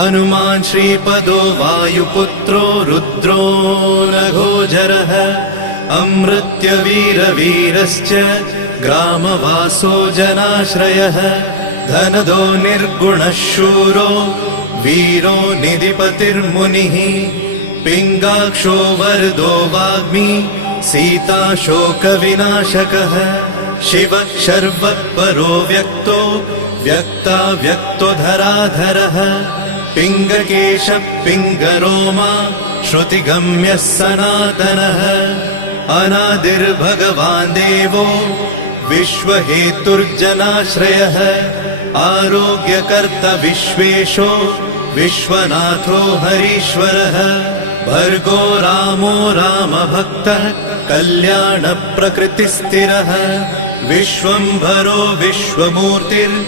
हनुमान् श्रीपदो वायुपुत्रो रुद्रो नघोजरः अमृत्यवीरवीरश्च ग्रामवासो जनाश्रयः धनदो निर्गुणः शूरो वीरो निधिपतिर्मुनिः पिङ्गाक्षो वरदो वाग्मी सीता शोकविनाशकः शिवः शर्वः व्यक्तो व्यक्तो धराधरः पिङ्गकेशः पिङ्गरोमा श्रुतिगम्यः सनातनः अनादिर्भगवान् देवो विश्वहेतुर्जनाश्रयः आरोग्यकर्ता विश्वेशो विश्वनाथो हरीश्वरः भर्गो रामो रामभक्तः कल्याणप्रकृतिस्थिरः विश्वम्भरो विश्वमूर्तिर्